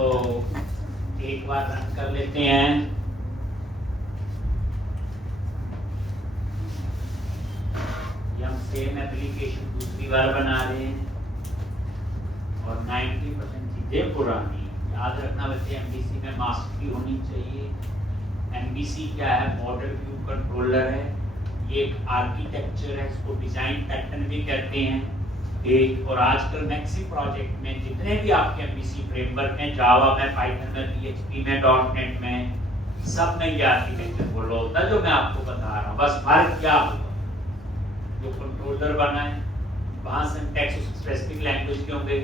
तो एक बार रन कर लेते हैं। हम सेम एप्लीकेशन दूसरी बार बना रहे हैं और 90% चीजें पुरानी। याद रखना बच्चे, एमबीसी में मास्टरी होनी चाहिए। एमबीसी क्या है? मॉडल व्यू कंट्रोलर है। ये एक आर्किटेक्चर है, इसको डिजाइन पैटर्न भी कहते हैं। एक और आजकल मैक्सी प्रोजेक्ट में जितने भी आपके एमबीसी फ्रेमवर्क हैं, जावा में, पाइथन में, पीएचपी में, डॉटनेट में, सब में ये आर्किटेक्चर फॉलो होता है जो मैं आपको बता रहा हूँ। बस फर्क क्या होगा, जो कंट्रोलर बना है वहां सिंटैक्स स्पेसिफिक लैंग्वेज के होंगे।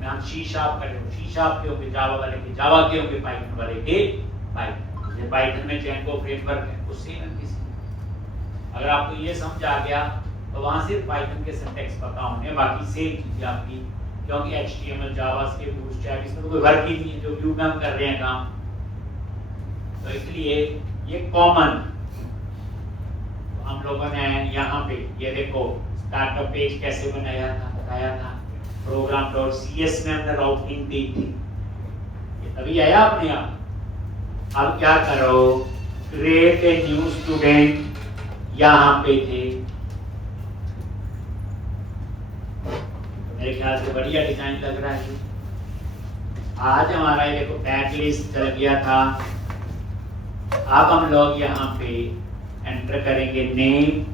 मैं हम सी शार्प कर रहे हो, सी शार्प के होंगे, जावा वाले के जावा के होंगे, पाइथन वाले के पाइथन। ये पाइथन में जेंगो फ्रेमवर्क है, उससे एमबीसी। अगर आपको ये समझ आ गया तो वहां सिर्फ पाइथन के सिंटैक्स पता होंगे, बाकी सेम चीजें आपकी, क्योंकि एचटीएमएल, जावास्क्रिप्ट, बूटस्ट्रैप, इसमें तो कोई वर्क ही नहीं है, जो व्यू में हम कर रहे हैं काम। तो इसलिए ये कॉमन हम लोगों ने यहाँ पे ये देखो स्टार्टअप पेज कैसे बनाया था, बताया था। program.cs में हमने राउटिंग दी थी, ये तभी आया अपने आप। अब क्या करो, क्रिएट ए न्यू स्टूडेंट, यहाँ पे थे। तो मेरे ख्याल से बढ़िया डिजाइन लग रहा है। आज हमारा ये देखो बैकलिस्ट चल गया था। अब हम लोग यहाँ पे एंटर करेंगे नेम,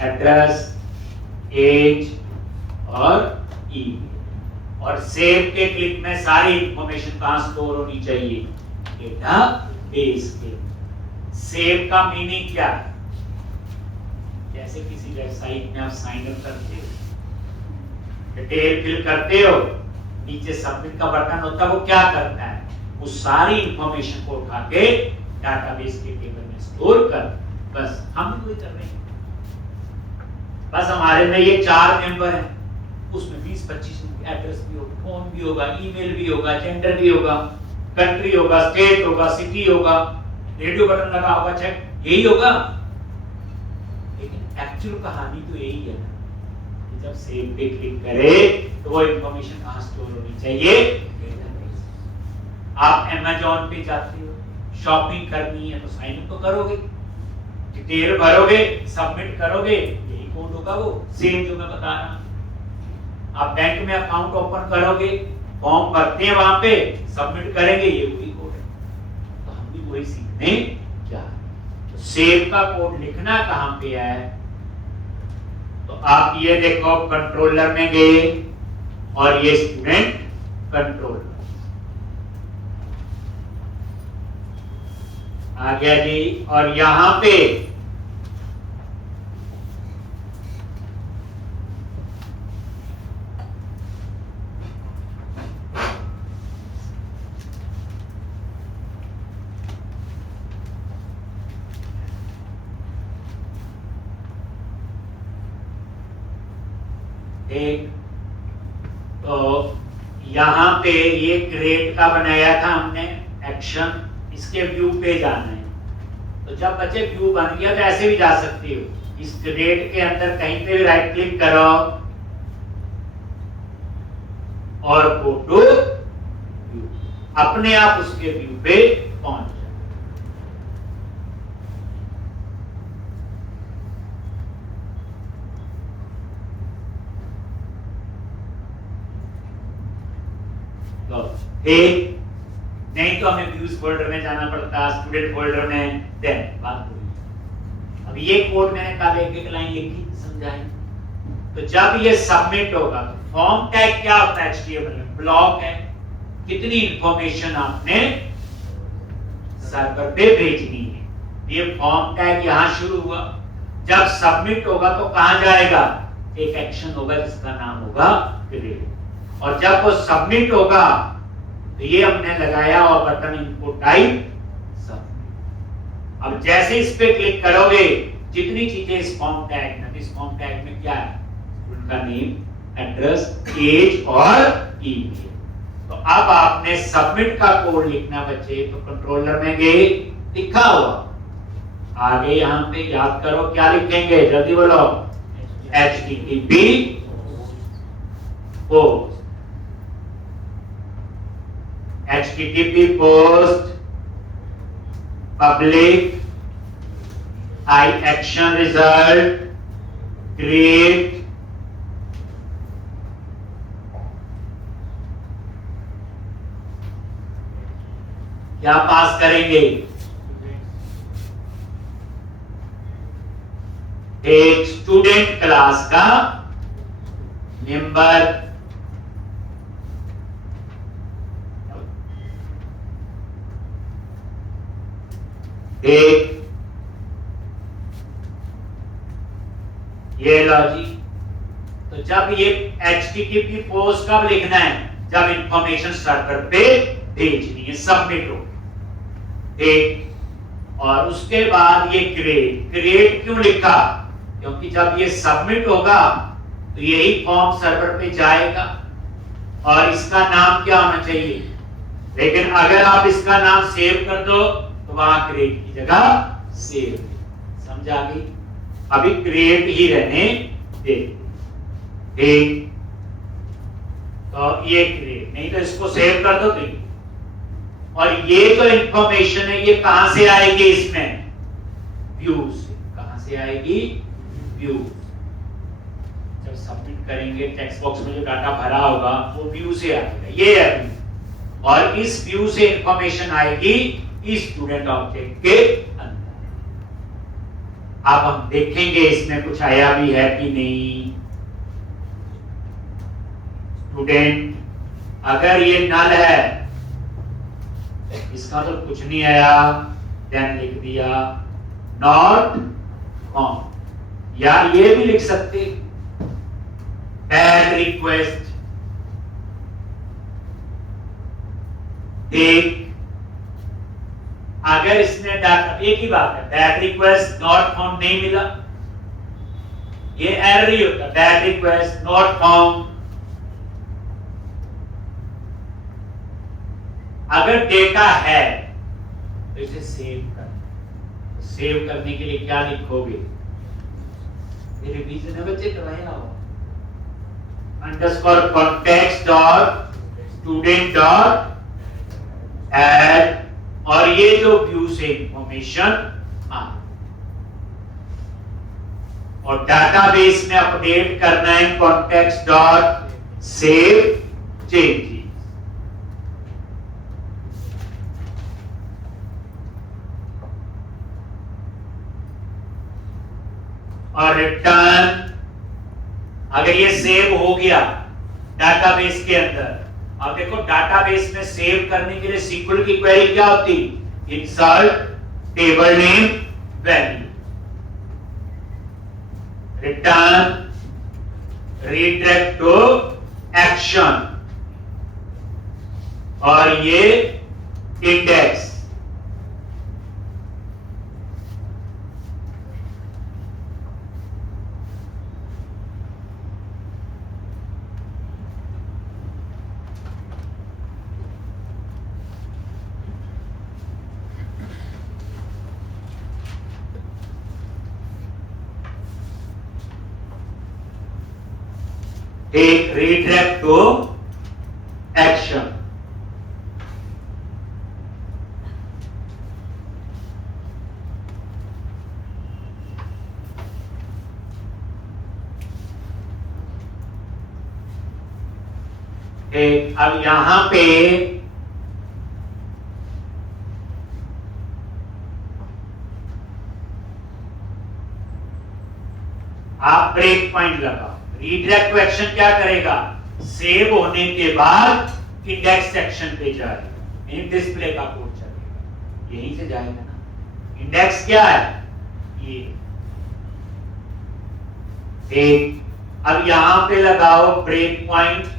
एड्रेस, एज और ईमेल, और सेव के क्लिक में सारी इंफॉर्मेशन कहां स्टोर होनी चाहिए? डेटाबेस के। सेव का मीनिंग क्या है? जैसे किसी वेबसाइट में आप साइन अप करते हो, डिटेल फिल करते हो, नीचे सबमिट का बटन होता है, वो क्या करता है? वो सारी इंफॉर्मेशन को उठा के डाटाबेस के टेबल में स्टोर कर। बस हम भी कर रहे हैं। बस हमारे में ये 4 मेंबर हैं, उसमें 20-25 एड्रेस भी होगा, फोन भी होगा, ईमेल भी होगा, जेंडर भी होगा, कंट्री होगा, स्टेट होगा, सिटी होगा, रेडियो बटन लगा होगा, चेक, यही होगा। लेकिन एक्चुअल कहानी तो यही है ना, कि जब सेव पे क्लिक करे तो वो इंफॉर्मेशन कहां स्टोर होनी चाहिए? आप अमेज़न पे जाते हो, शॉपिंग करनी है तो साइन अप तो करोगे, डिटेल भरोगे, सबमिट करोगे, यही कोड होगा वो सेम जो मैं बता रहा हूं। आप बैंक में अकाउंट ओपन करोगे, फॉर्म भरते हैं, वहां पे सबमिट करेंगे, ये वही कोड है। तो हम भी वही सीखने जा रहे हैं। तो सेव का कोड लिखना कहां पे है? तो आप ये देखो कंट्रोलर में गए और ये स्टूडेंट कंट्रोलर आ गया जी। और यहां पे एक, तो यहां पे ये क्रिएट का बनाया था हमने एक्शन, इसके व्यू पे जाना है। तो जब बच्चे व्यू बन गया तो ऐसे भी जा सकते हो, इस क्रिएट के अंदर कहीं पे भी राइट क्लिक करो और गो टू व्यू, अपने आप उसके व्यू पे पहुंच जाए। एक नहीं तो हमें व्यूज फोल्डर में जाना पड़ता, स्टूडेंट फोल्डर में, देन बात हुई। अब ये कोड मैंने कल एक लाइन लिखी, समझाई। तो जब ये सबमिट होगा तो फॉर्म टैग क्या होता है? एचटीएमएल में ब्लॉक है, कितनी इंफॉर्मेशन आपने सर्वर पे भेजनी है। ये फॉर्म टैग यहां शुरू हुआ, जब सबमिट होगा तो कहां जाएगा? एक एक्शन होगा जिसका नाम होगा क्रिएट, और जब वो सबमिट होगा तो ये हमने लगाया और बटन इनपुट टाइप सबमिट। अब जैसे इस पे क्लिक करोगे, जितनी चीजें इस फॉर्म टैग में, इस फॉर्म टैग में क्या है? उनका नेम, एड्रेस, एज और ईमेल। तो अब आपने सबमिट का कोड लिखना बच्चे, तो कंट्रोलर में गए, लिखा हुआ आगे यहां पे याद करो क्या लिखेंगे, जल्दी बोलो, http post. HTTP post public I action result create क्या पास करेंगे? एक स्टूडेंट क्लास का मेंबर एक ये लॉजिक। तो जब ये HTTP पोस्ट कब लिखना है? जब इंफॉर्मेशन सर्वर पे भेजनी है, सबमिट हो। एक और उसके बाद ये क्रिएट क्यों लिखा? क्योंकि जब ये सबमिट होगा तो यही फॉर्म सर्वर पे जाएगा और इसका नाम क्या होना चाहिए? लेकिन अगर आप इसका नाम सेव कर दो तो वहां क्रिएट की जगह सेव। समझ आ गई? अभी क्रिएट ही रहने दे। ठीक, तो ये क्रिएट, नहीं तो इसको सेव कर दो। तो और ये जो इंफॉर्मेशन है ये कहां से आएगी? इसमें व्यू से। कहां से आएगी? व्यू। जब सबमिट करेंगे टेक्स्ट बॉक्स में जो डाटा भरा होगा वो व्यू से आएगा। ये है व्यू, और इस व्यू से इंफॉर्मेशन आएगी इस स्टूडेंट ऑब्जेक्ट के अंदर। अब हम देखेंगे इसमें कुछ आया भी है कि नहीं। स्टूडेंट, अगर ये नल है, इसका तो कुछ नहीं आया, देन लिख दिया नॉट फॉर्म। या ये भी लिख सकते बैड रिक्वेस्ट। एक अगर इसने डाटा, एक ही बात है, बैड रिक्वेस्ट नॉट फाउंड नहीं मिला, ये एरर ही होता है। Bad request not found. अगर डेटा है तो इसे सेव कर। सेव करने के लिए क्या लिखोगे? रिवीजन है बच्चे, करवाया हो underscore context dot student dot add, और ये जो व्यू से इंफॉर्मेशन और डाटाबेस में अपडेट करना है कॉन्टेक्स्ट डॉट सेव चेंजेस। और रिटर्न, अगर ये सेव हो गया डाटाबेस के अंदर। अब देखो डाटाबेस में सेव करने के लिए SQL की क्वेरी क्या होती? Insert table name value, return redirect to action, और ये इंडेक्स। एक रीडायरेक्ट टू एक्शन। अब यहां पे आप ब्रेक पॉइंट लगाओ। रीडायरेक्ट टू एक्शन क्या करेगा? सेव होने के बाद इंडेक्स सेक्शन पे जाएगा, इन डिस्प्ले का कोड चलेगा, यहीं से जाएगा ना। इंडेक्स क्या है? ये एक। अब यहां पे लगाओ ब्रेक पॉइंट।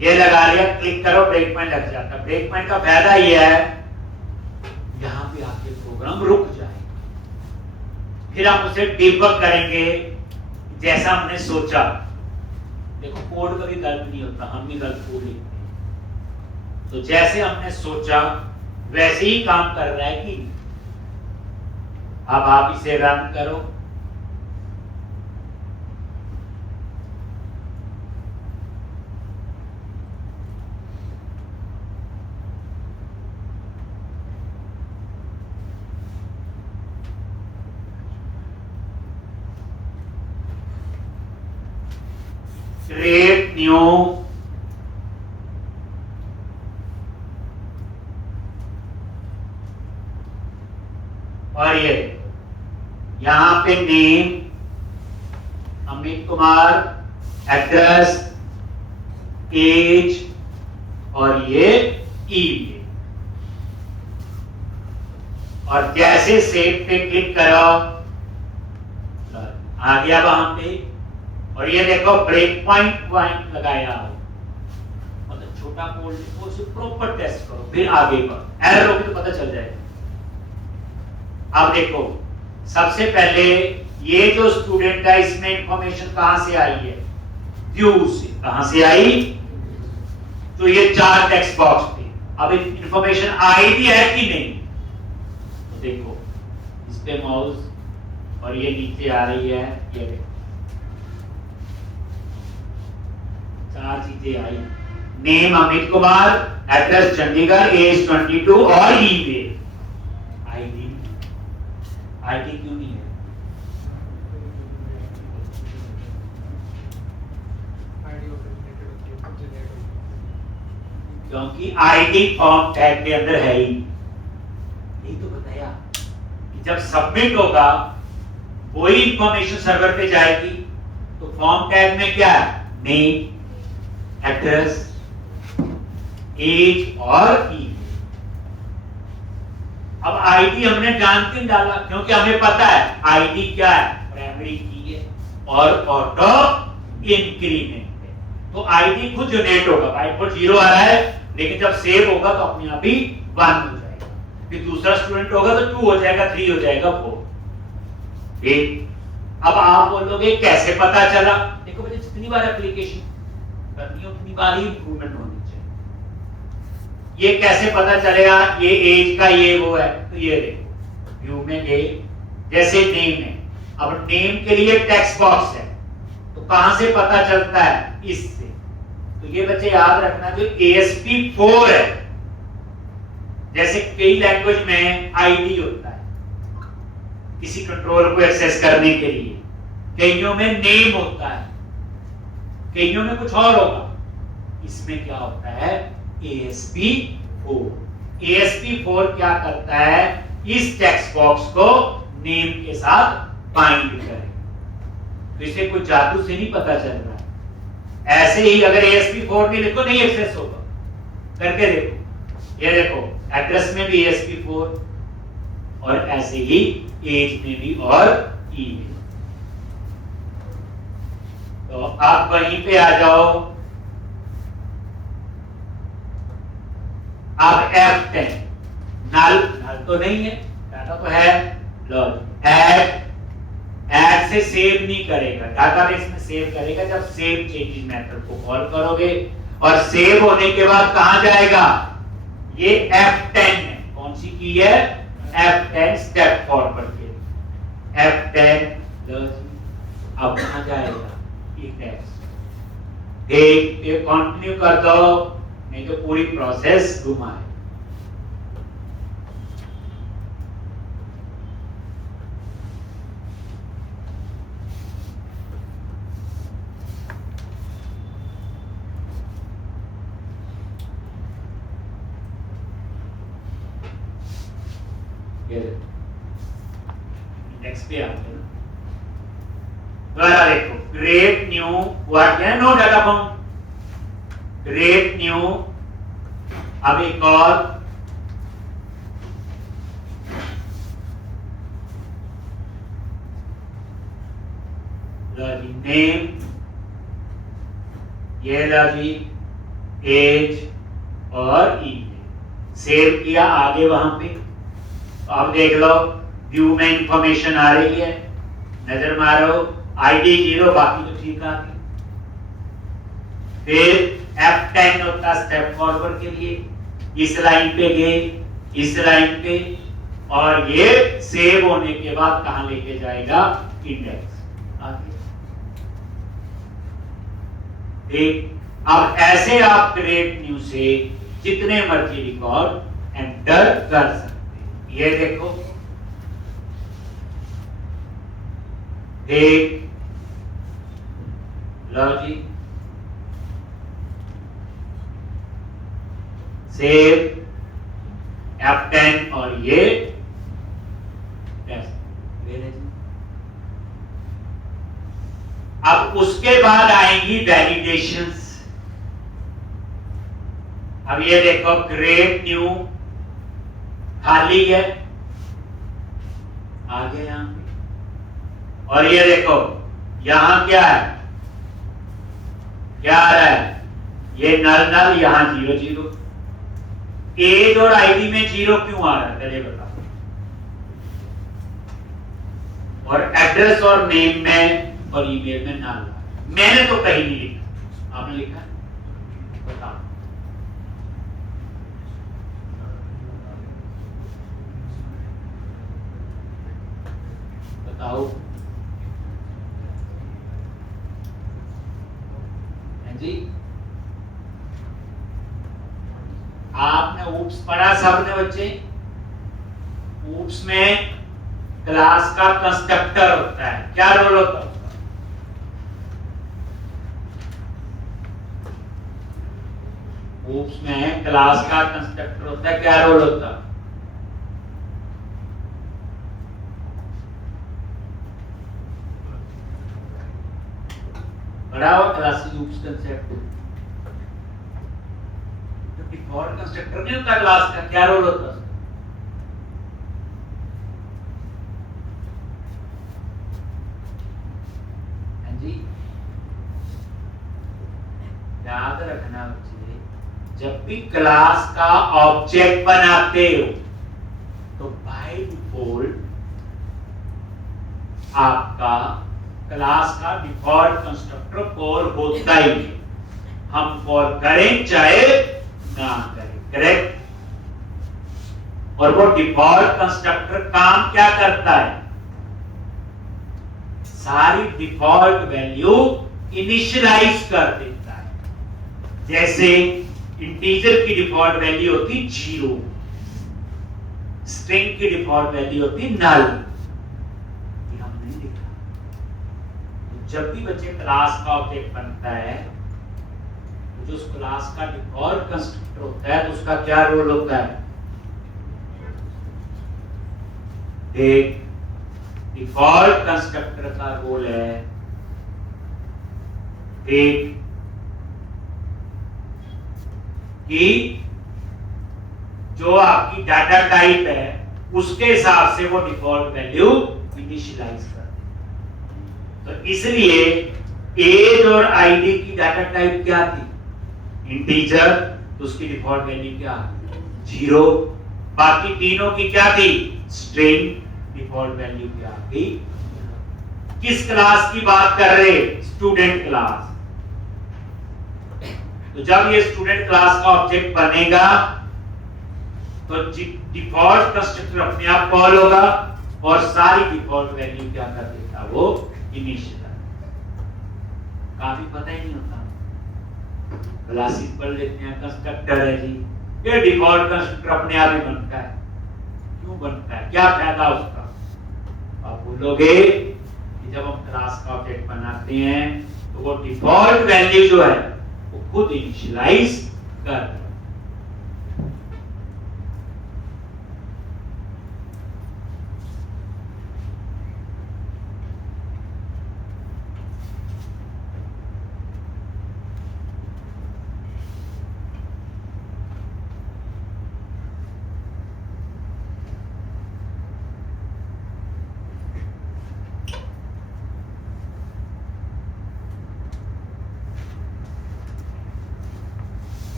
ये लगा लिया, क्लिक करो, ब्रेक पॉइंट लग जाता है। ब्रेक पॉइंट का फायदा ये है यहां पे आके प्रोग्राम रुक जाए, फिर हम उसे डिबग करेंगे जैसा हमने सोचा। देखो कोड कभी गलत नहीं होता, हम भी गलत कोड लिखते हैं। तो जैसे हमने सोचा वैसे ही काम कर रहा है कि अब आप इसे रन करो, क्रिएट न्यू और ये यहां पे name Amit Kumar, address, age और ये ईमेल। और जैसे सेव पे क्लिक करो आ गया वहां पे। और ये देखो ब्रेक पॉइंट लगाया हो, मतलब छोटा कोड लिखो, उसे प्रॉपर टेस्ट करो, फिर आगे बढ़ो। एरर होगी तो पता चल जाएगा। अब देखो सबसे पहले ये जो स्टूडेंट है इसमें इंफॉर्मेशन कहां से आई है? व्यू से। कहां से आई? तो ये 4 टेक्स्ट बॉक्स थे। अब इंफॉर्मेशन आई भी है कि नहीं? तो देखो इस पे माउस और ये नीचे आ रही है, ये देखो 4 चीजें आई। Name Amit Kumar, address Chandigarh, age 22 और ईमेल। आईडी क्यों नहीं है? क्योंकि आईडी फॉर्म टैग के अंदर है ही। यही तो बताया कि जब सबमिट होगा वही इंफॉर्मेशन सर्वर पे जाएगी। तो फॉर्म टैग में क्या है? नेम, एड्रेस, एज और ईमेल। अब आईडी हमने जान के डाला क्योंकि हमें पता है आईडी क्या है? प्राइमरी की है और ऑटो इंक्रीमेंट है। तो आईडी खुद जनरेट होगा। बाय डिफॉल्ट 0 आ रहा है, लेकिन जब सेव होगा तो अपने आप ही 1 हो जाएगा। फिर दूसरा स्टूडेंट होगा तो 2 हो जाएगा, 3 हो जाएगा, 4। ठीक। अब आप बोलोगे कैसे पता चला? देखो बच्चे जितनी बार एप्लीकेशन करनी हो उतनी बार ही इंप्रूवमेंट होनी चाहिए। ये कैसे पता चलेगा? ये एज का ये वो है, तो ये देखो व्यू में गए, जैसे नेम है। अब नेम के लिए टेक्स्ट बॉक्स है, तो कहां से पता चलता है? इससे। तो ये बच्चे याद रखना, जो ASP4 है, जैसे कई लैंग्वेज में आईडी होता है किसी कंट्रोल को एक्सेस करने के लिए, कईयों में नेम होता है, कईयों में कुछ और होगा। इसमें क्या होता है? ASP4। ASP4 क्या करता है? इस टेक्स्ट बॉक्स को नेम के साथ बाइंड करेगा। तो इसे कुछ जादू से नहीं पता चल रहा है। ऐसे ही अगर ASP4 नहीं लिखो नहीं एक्सेस होगा। करके देखो, ये देखो एड्रेस में भी ASP4 और ऐसे ही एज में भी और ईमेल। तो आप वहीं पे आ जाओ। अब F10 नल तो नहीं है, डाटा तो है। ऐड से सेव नहीं करेगा, डाटाबेस में सेव करेगा जब सेव चेंजेस मेथड को कॉल करोगे। और सेव होने के बाद कहां जाएगा? ये F10 है। कौन सी की है? F10 स्टेप फॉरवर्ड के। F10 अब कहां जाएगा? ये टेक्स्ट एक कंटिन्यू कर दो, नहीं तो पूरी प्रोसेस घुमाए। इंडेक्स पे आते हैं। दोबारा देखो, क्रिएट न्यू व्हाट है? No data form. Create new. अब एक और नेम, ये लाजी एज और ईमेल। सेव किया, आगे वहां पे। तो अब देख लो व्यू में इंफॉर्मेशन आ रही है, नजर मारो। आईडी 0, बाकी तो ठीक आ गई। फिर F10 होता स्टेप फॉरवर्ड के लिए। इस लाइन पे गए, इस लाइन पे, और ये सेव होने के बाद कहां लेके जाएगा? इंडेक्स आगे। ठीक। अब ऐसे आप क्रिएट न्यू से जितने मर्जी रिकॉर्ड एंटर कर सकते हैं। ये देखो, एक लो जी सेव F10 और ये अब उसके बाद आएंगी वैलिडेशंस। अब ये देखो क्रिएट न्यू खाली है आगे यहां पे, और ये देखो यहां क्या है, क्या आ रहा है, ये नल नल, यहां 0 0। एज और आईडी में 0 क्यों आ रहा है पहले बताओ। और एड्रेस और नेम में और ईमेल में नल, मैंने तो कहीं नहीं लिखा, आपने लिखा, बताओ। बताओ जी, आपने ऊप्स पढ़ा सबने बच्चे। ऊप्स में क्लास का कंस्ट्रक्टर होता है, क्या रोल होता है उसका? ऊप्स में क्लास का कंस्ट्रक्टर होता है, क्या रोल होता है? पढ़ा हुआ class oops concept. Default constructor नहीं होता क्लास का, क्या रोल होता है? हाँ जी, याद रखना बच्चे, जब भी क्लास का ऑब्जेक्ट बनाते हो तो बाय डिफॉल्ट आपका क्लास का डिफॉल्ट कंस्ट्रक्टर कॉल होता ही है। हम कॉल करें चाहे ना करें, करेक्ट। और वो डिफॉल्ट कंस्ट्रक्टर काम क्या करता है? सारी डिफॉल्ट वैल्यू इनिशियलाइज कर देता है। जैसे इंटीजर की डिफॉल्ट वैल्यू होती 0, स्ट्रिंग की डिफॉल्ट वैल्यू होती नल। ये हम नहीं लिखा। तो जब भी बच्चे क्लास का ऑब्जेक्ट बनता है, जो उस क्लास का डिफॉल्ट कंस्ट्रक्टर होता है, तो उसका क्या रोल होता है? एक डिफॉल्ट कंस्ट्रक्टर का रोल है एक कि जो आपकी डाटा टाइप है उसके हिसाब से वो डिफॉल्ट वैल्यू इनिशियलाइज कर दे। तो इसलिए एज और आईडी की डाटा टाइप क्या थी? इंटीजर, तो उसकी डिफॉल्ट वैल्यू क्या? 0। बाकी तीनों की क्या थी? स्ट्रिंग, डिफॉल्ट वैल्यू क्या थी? किस क्लास की बात कर रहे? Student class. तो जब ये स्टूडेंट क्लास का ऑब्जेक्ट बनेगा तो डिफॉल्ट कंस्ट्रक्टर अपने आप कॉल होगा और सारी डिफॉल्ट वैल्यू क्या कर देगा? वो इनिशियल। काफी पता ही नहीं होता, क्लासेस पढ़ लेते हैं, कंस्ट्रक्टर है जी, ये डिफॉल्ट कंस्ट्रक्टर अपने आप ही बनता है। क्यों बनता है, क्या फायदा उसका? आप बोलोगे कि जब हम क्लास का ऑब्जेक्ट बनाते हैं तो वो डिफॉल्ट वैल्यू जो है वो खुद इनिशियलाइज कर।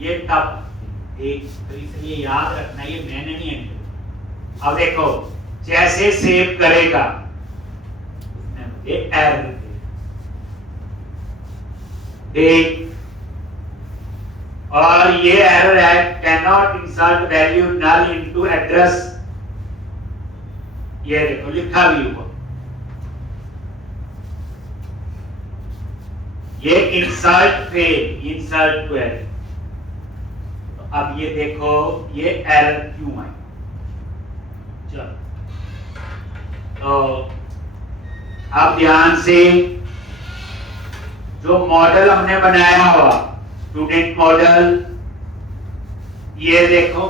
ये तब एक, तो इसलिए याद रखना, ये मैंने नहीं एंटर। अब देखो जैसे सेव करेगा उसने मुझे एरर दे, और ये एरर है can not insert value null into address. ये देखो लिखा भी हुआ, ये insert fail, insert to error. तो अब ये देखो ये एरर क्यों आई। चलो तो अब ध्यान से जो मॉडल हमने बनाया हुआ स्टूडेंट मॉडल, ये देखो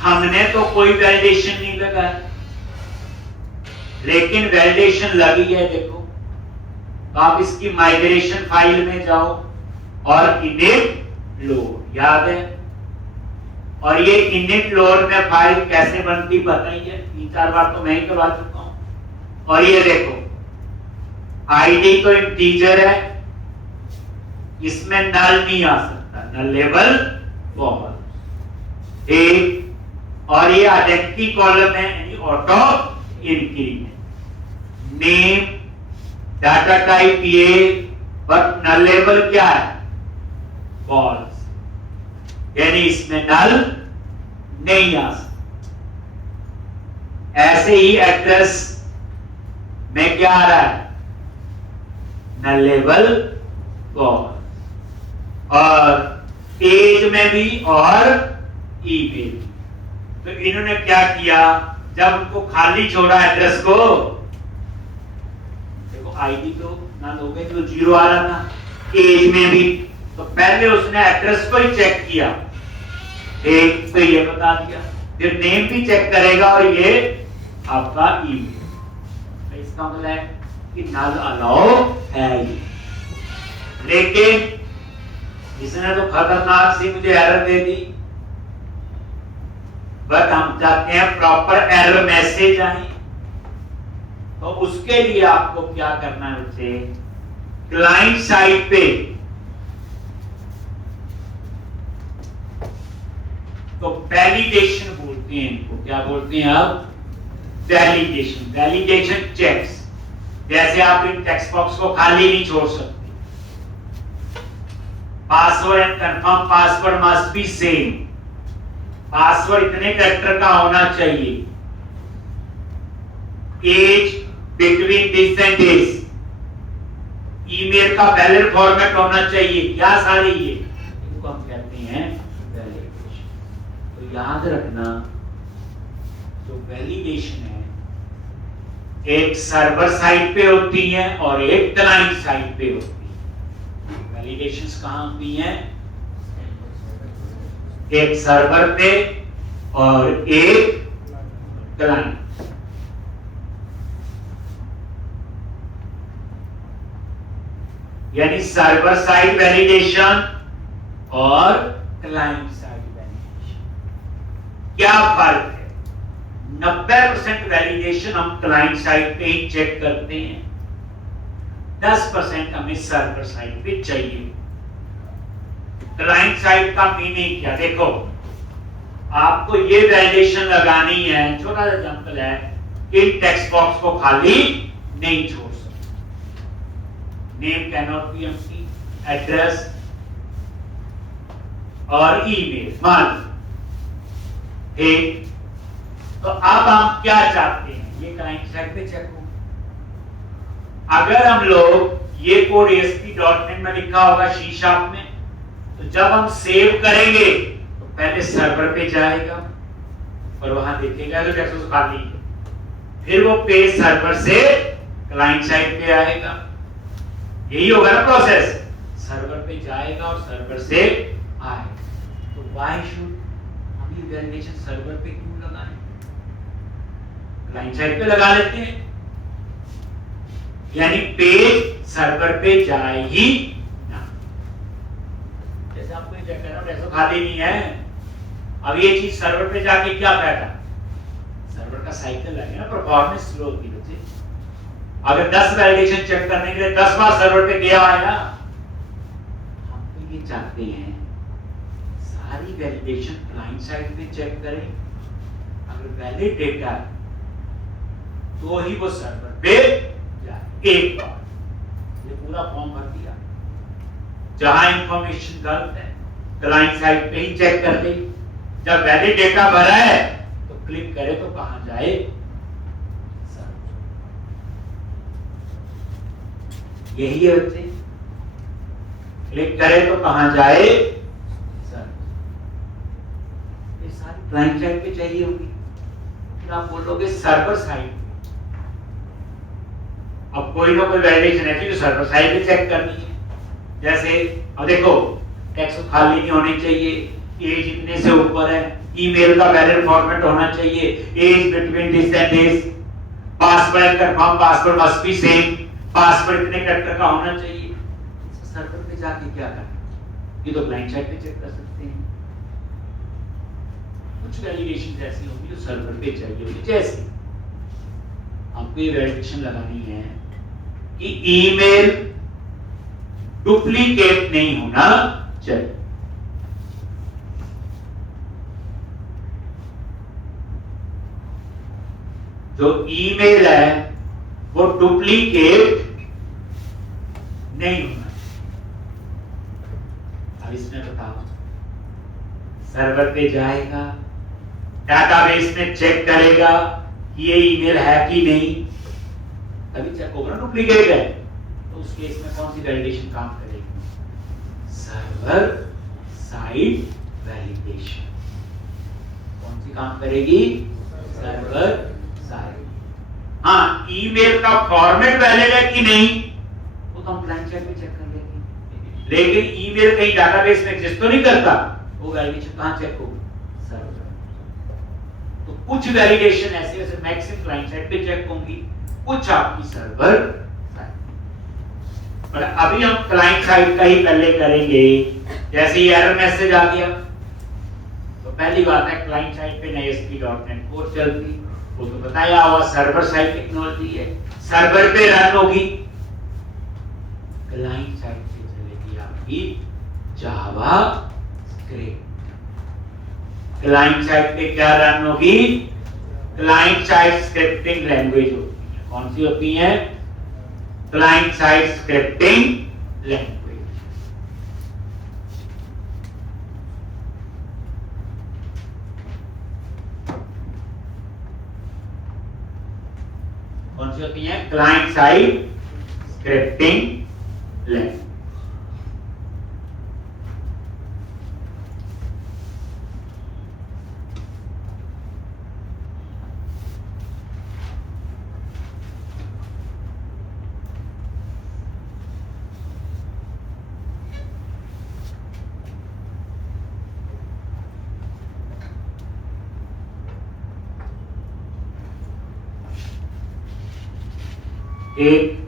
हमने तो कोई वैलिडेशन नहीं लगाया, लेकिन वैलिडेशन लगी है। देखो तो आप इसकी माइग्रेशन फाइल में जाओ और इनिट लोड, याद है? और ये इनिट लोड में फाइल कैसे बनती पता ही है, 3-4 बार तो मैं ही करवा चुका हूं। और ये देखो आईडी तो इंटीजर है, इसमें नल नहीं आ सकता, नल लेवल फॉल्स। एक और ये आइडेंटिटी कॉलम है यानी auto increment. Name data type ये, बट नल लेवल क्या है? फॉल्स, यानी इसमें नल नहीं आ सकता। ऐसे ही एड्रेस में क्या आ रहा है? नल लेवल फॉल्स। और एज में भी और ईमेल। तो इन्होंने क्या किया, जब उनको खाली छोड़ा एड्रेस को, देखो आईडी तो नल हो गई, तो 0 आ रहा था, एज में भी, तो पहले उसने एड्रेस को ही चेक किया, एक तो ये बता दिया, फिर नेम भी चेक करेगा और ये आपका ईमेल। इसका मतलब है कि नल अलाउ है ये। लेकिन इसने तो खतरनाक सी मुझे एरर दे दी, बट हम चाहते हैं प्रॉपर एरर मैसेज आए। तो उसके लिए आपको क्या करना है बच्चे, क्लाइंट साइड पे तो वैलिडेशन बोलते हैं इनको, क्या बोलते हैं आप? वैलिडेशन। वैलिडेशन चेक्स, जैसे आप इन टेक्स्ट बॉक्स को खाली नहीं छोड़ सकते। Password and confirm password must be same. Password इतने कैरेक्टर का होना चाहिए। Age between this and this. Email का वैलिड फॉर्मेट होना चाहिए। क्या सारे ये इनको हम कहते हैं वैलिडेशन। तो याद रखना, जो वैलिडेशन है एक सर्वर साइड पे होती है और एक क्लाइंट साइड पे होती है। वैलिडेशंस कहां होती हैं? एक सर्वर पे और एक क्लाइंट। यानी सर्वर साइड वैलिडेशन और क्लाइंट साइड वैलिडेशन। क्या फर्क है? 90% वैलिडेशन हम क्लाइंट साइड पे ही चेक करते हैं, 10% हमें सर्वर साइड पे चाहिए। क्लाइंट साइड का मीनिंग क्या? देखो आपको ये वैलिडेशन लगानी है, छोटा सा एग्जांपल है कि टेक्स्ट बॉक्स को खाली नहीं छोड़ सकते। Name can not be empty, address और ईमेल मान। ठीक, तो अब हम क्या चाहते हैं? ये क्लाइंट साइड पे चेक हो। अगर हम लोग ये कोड ASP.NET में लिखा होगा C# में, तो जब हम सेव करेंगे तो पहले सर्वर पे जाएगा और वहां देखेगा तो टेक्स्ट खाली है, फिर वो पेज सर्वर से क्लाइंट साइड पे आएगा। यही होगा ना प्रोसेस, सर्वर पे जाएगा और सर्वर से आएगा। तो व्हाई शुड हम ये वैलिडेशन सर्वर पे क्यों लगाएं? क्लाइंट साइड पे लगा लेते हैं, यानी पेज सर्वर पे जाए ही ना। जैसे आपको चेक करना ऐसा खाली नहीं है, अब ये चीज सर्वर पे जाके क्या फायदा? सर्वर का साइकिल लगेगा ना, परफॉर्मेंस स्लो होती है। अगर 10 वैलिडेशन चेक करने के लिए 10 बार सर्वर पे गया आया, हम तो ये चाहते हैं सारी वैलिडेशन क्लाइंट साइड पे चेक करें। अगर वैलिड डेटा है तो ही वो सर्वर पे जाए। एक बार ये पूरा फॉर्म भर दिया, जहां इंफॉर्मेशन गलत है क्लाइंट साइड पे ही चेक कर ले। जब वैलिड डेटा भरा है तो क्लिक करे तो कहां जाए? यही है बच्चे, क्लिक करे तो कहां जाए? सर ये सारी क्लाइंट साइड पे चाहिए होगी। फिर आप बोलोगे सर्वर साइड, अब कोई ना कोई वैलिडेशन है जो सर्वर साइड पे चेक करनी है। जैसे अब देखो टेक्स्ट खाली नहीं होनी चाहिए, एज इतने से ऊपर है, ईमेल का वैलिड फॉर्मेट होना चाहिए, age between this and this, password confirm password must be same, password इतने कैरेक्टर का होना चाहिए। सर्वर पे जाके क्या करना, ये तो क्लाइंट साइड पे चेक कर सकते हैं। कुछ वैलिडेशन ऐसी होगी जो सर्वर पे चाहिए होगी, जैसे आपको ये वैलिडेशन लगानी है कि ईमेल डुप्लीकेट नहीं होना चाहिए। जो ईमेल है वो डुप्लीकेट नहीं होना। अब इसमें बताओ, सर्वर पे जाएगा, डाटाबेस में चेक करेगा ये ईमेल है कि नहीं, तभी चेक होगा ना डुप्लीकेट है। तो उस केस में कौन सी वैलिडेशन काम करेगी? Server side validation. कौन सी काम करेगी? Server side. हाँ, ईमेल का फॉर्मेट वैलिड है कि नहीं वो तो हम क्लाइंट साइड पे चेक कर लेंगे, लेकिन ईमेल कहीं डाटाबेस में एग्जिस्ट तो नहीं करता, वो वैलिडेशन कहां चेक होगी? सर्वर। तो कुछ वैलिडेशन ऐसे वैसे मैक्सिमम क्लाइंट साइड पे चेक होंगी, कुछ आपकी सर्वर साइड। पर अभी हम क्लाइंट साइड का ही पहले करेंगे। जैसे ही एरर मैसेज आ गया तो पहली बात है क्लाइंट साइड पे ASP.NET कोर चलती, वो तो बताया हुआ सर्वर साइड टेक्नोलॉजी है, सर्वर पे रन होगी। क्लाइंट साइड पे चलेगी आपकी जावा स्क्रिप्ट। क्लाइंट साइड पे क्या रन होगी? क्लाइंट साइड स्क्रिप्टिंग लैंग्वेज होती है। कौन सी होती है? Client side scripting language. कौन सी होती है? Client side scripting language. एक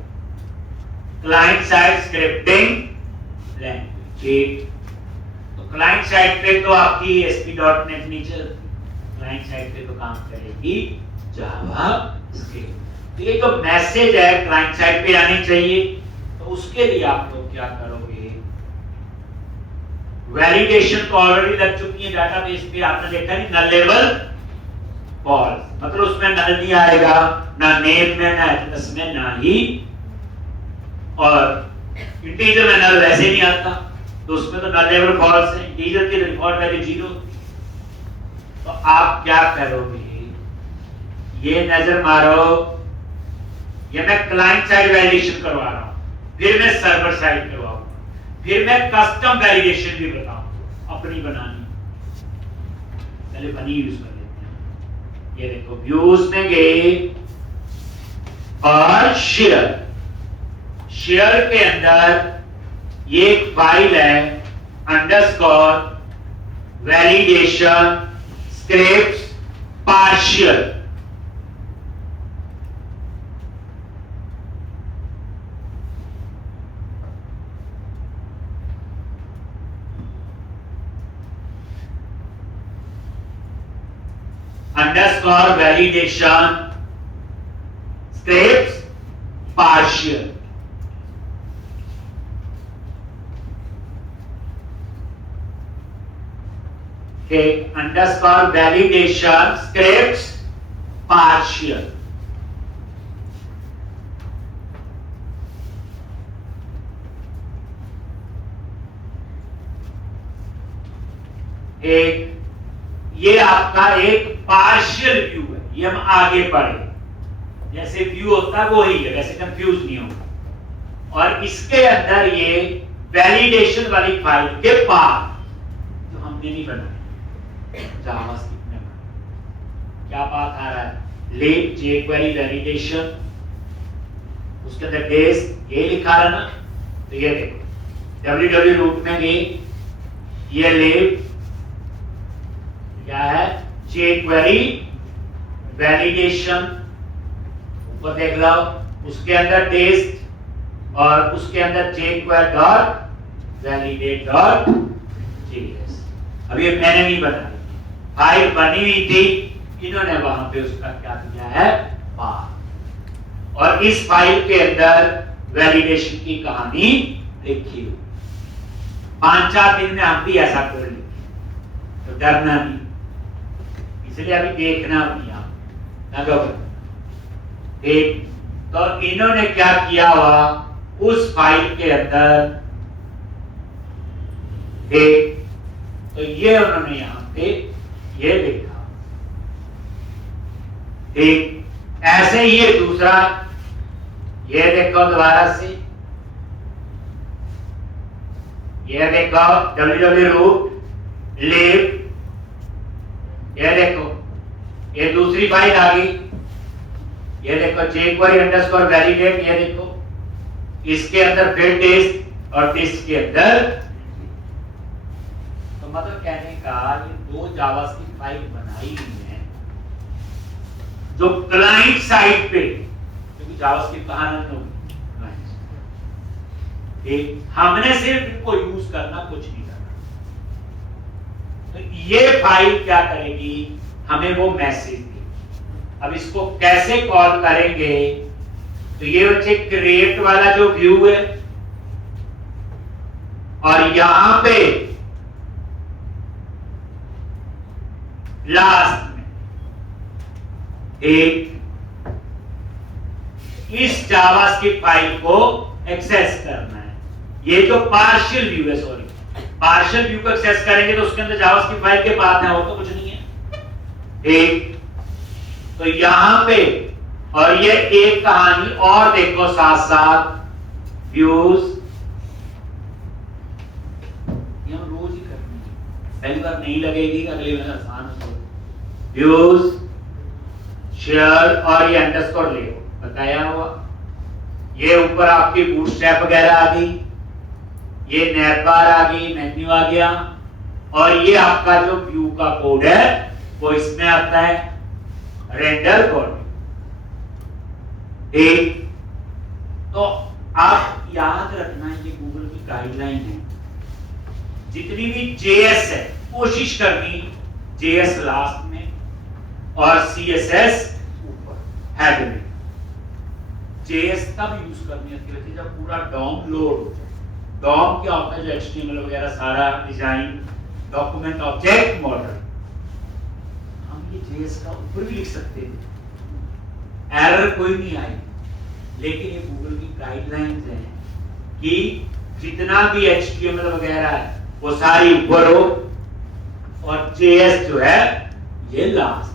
क्लाइंट साइड स्क्रिप्टिंग लैंग्वेज। तो क्लाइंट साइड पे तो आपकी ASP.NET नहीं चलती, क्लाइंट साइड पे तो काम करेगी जावा स्क्रिप्ट। ये जो मैसेज है क्लाइंट साइड पे आनी चाहिए, तो उसके लिए आप लोग क्या करोगे? वैलिडेशन तो ऑलरेडी लग चुकी है डाटाबेस पे, आपने देखा नहीं, नल लेवल फॉल्स, मतलब उसमें नल नहीं आएगा, ना नेम में, ना एड्रेस में, ना ही, और इंटीजर में नल वैसे नहीं आता, तो उसमें तो नल लेवल फॉल्स है, इंटीजर की डिफॉल्ट वैल्यू 0। तो आप क्या करोगे? ये नजर मारो, ये मैं क्लाइंट साइड वैलिडेशन करवा रहा हूं, फिर मैं सर्वर साइड करवाऊंगा, फिर मैं कस्टम वैलिडेशन भी बताऊंगा अपनी बनानी। पहले बनी यूज कर लेते हैं। ये देखो, व्यूज में गए और शेयर के अंदर ये एक फाइल है underscore validation scripts partial. Underscore validation scripts partial. Underscore validation scripts partial. एक ये आपका एक पार्शियल व्यू है, ये हम आगे पढ़े, जैसे व्यू होता है वो ही है, वैसे कंफ्यूज नहीं होगा। और इसके अंदर ये वैलिडेशन वाली फाइल के पास जो हमने नहीं बनाई, जावास्क्रिप्ट में बनाई, क्या पाथ आ रहा है, लिब jQuery वैलिडेशन, उसके अंदर डेज ये लिखा रहा ना, तो ये देखो www रूट में गई, ये लिब क्या है, jQuery वैलिडेशन, ऊपर देख लो, उसके अंदर डेज और उसके अंदर jQuery dot validate dot JS. अब ये मैंने नहीं बनाई, फाइल बनी हुई थी, इन्होंने वहां पे उसका क्या दिया है, पाथ, और इस फाइल के अंदर वैलिडेशन की कहानी लिखी हुई। 5-4 दिन में हम भी ऐसा कर लेंगे, तो डरना नहीं, इसलिए अभी देखना नहीं आप ठीक। तो इन्होंने क्या किया हुआ, उस फाइल के अंदर ठीक, तो ये उन्होंने यहां पे ये लिखा ठीक। ऐसे ही ये दूसरा, ये देखो दोबारा से, ये देखो www रूट लिब, ये देखो ये दूसरी फाइल आ गई, ये देखो jQuery अंडरस्कोर वैलिडेट, ये देखो इसके अंदर फिर टेस्ट और टेस्ट के अंदर, तो मतलब कहने का ये दो जावास्क्रिप्ट फाइल बनाई हुई है जो क्लाइंट साइड पे, क्योंकि जावास्क्रिप्ट कहां रन होगी, ठीक, हमने सिर्फ इनको यूज करना, कुछ नहीं करना। तो ये फाइल क्या करेगी, हमें वो मैसेज देगी। अब इसको कैसे कॉल करेंगे, तो ये बच्चे क्रिएट वाला जो व्यू है, और यहां पे लास्ट में एक इस जावास्क्रिप्ट फाइल को एक्सेस करना है। ये जो पार्शियल व्यू है, सॉरी, पार्शियल व्यू को एक्सेस करेंगे तो उसके अंदर जावास्क्रिप्ट फाइल के पाथ है, और तो कुछ नहीं है ठीक। तो यहां पे, और ये एक कहानी और देखो साथ साथ व्यूज, ये हम रोज ही करते हैं, पहली बार नहीं लगेगी, अगली बार आसान हो, व्यूज शेयर और ये अंडरस्कोर ले बताया हुआ, ये ऊपर आपकी बूटस्ट्रैप वगैरह आ गई, ये नैवबार आ गई, मेन्यू आ गया, और ये आपका जो व्यू का कोड है वो इसमें आता है, रेंडर कोड ठीक। तो आप याद रखना, ये गूगल की गाइडलाइन है, जितनी भी जेएस है कोशिश करनी जेएस लास्ट में और सीएसएस ऊपर हेड में। जेएस तब यूज करनी होती है जब पूरा डॉम लोड हो जाए। डॉम क्या होता है, जो एचटीएमएल वगैरह सारा डिजाइन, डॉक्यूमेंट ऑब्जेक्ट मॉडल, हम ये जेएस का ऊपर भी लिख सकते हैं, एरर कोई नहीं आएगी, लेकिन ये गूगल की गाइडलाइंस हैं कि जितना भी एचटीएमएल वगैरह है वो सारी ऊपर हो, और जेएस जो है ये लास्ट